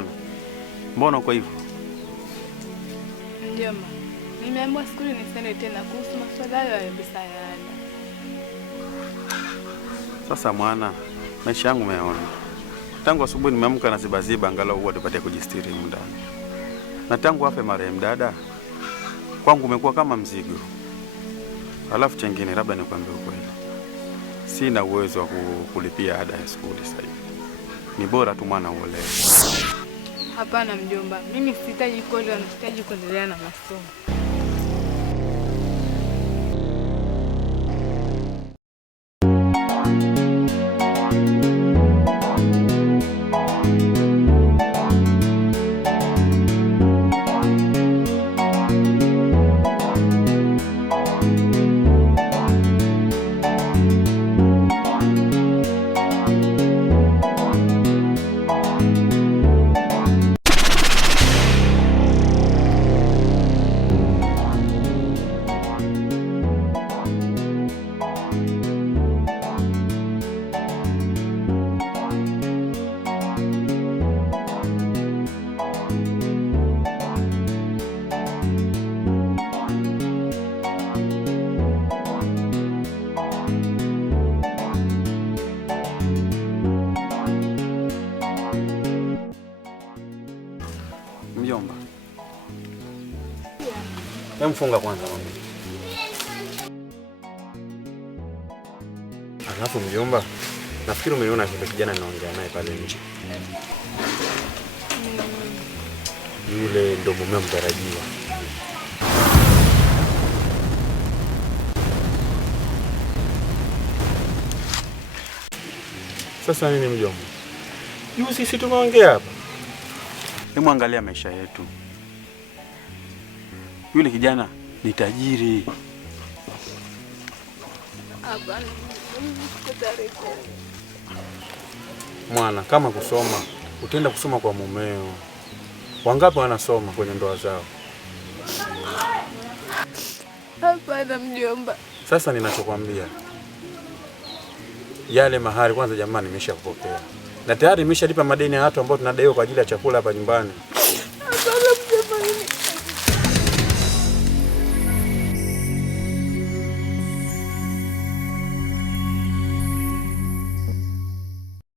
mwana, mbona uko hivyo? Mjomba, nimeamua skuli nisende tena kuhusu masuala hayo ya pesa ya ada. Sasa mwana, maisha yangu umeona. Tangu asubuhi nimeamka na zibaziba angalau huwa tupate kujistiri ndani. Na tangu afe marehemu dada, kwangu umekuwa kama mzigo. Alafu chengine labda nikwambie ukweli. Sina uwezo wa kulipia ada ya skuli sasa hivi. Ni bora tu mwana uolewe. Hapana mjomba, mimi sihitaji kuolewa, nahitaji kuendelea na masomo. Mjomba. Mfunga kwanza mami. Alafu mjomba, nafikiri umeniona yule kijana ninaongea naye pale nje. Yule ndo mume mtarajiwa. Sasa nini mjomba? Yusi sisi tumeongea hapa. Hebu angalia maisha yetu. Yule kijana ni tajiri. Hapana, mwana, kama kusoma, utaenda kusoma kwa mumeo. Wangapi wanasoma kwenye ndoa zao? Hapana mjomba. Sasa ninachokwambia, yale mahari kwanza jamani nimeshakupokea. Na tayari nimeshalipa madeni ya watu ambao tunadaiwa kwa ajili ya chakula hapa nyumbani.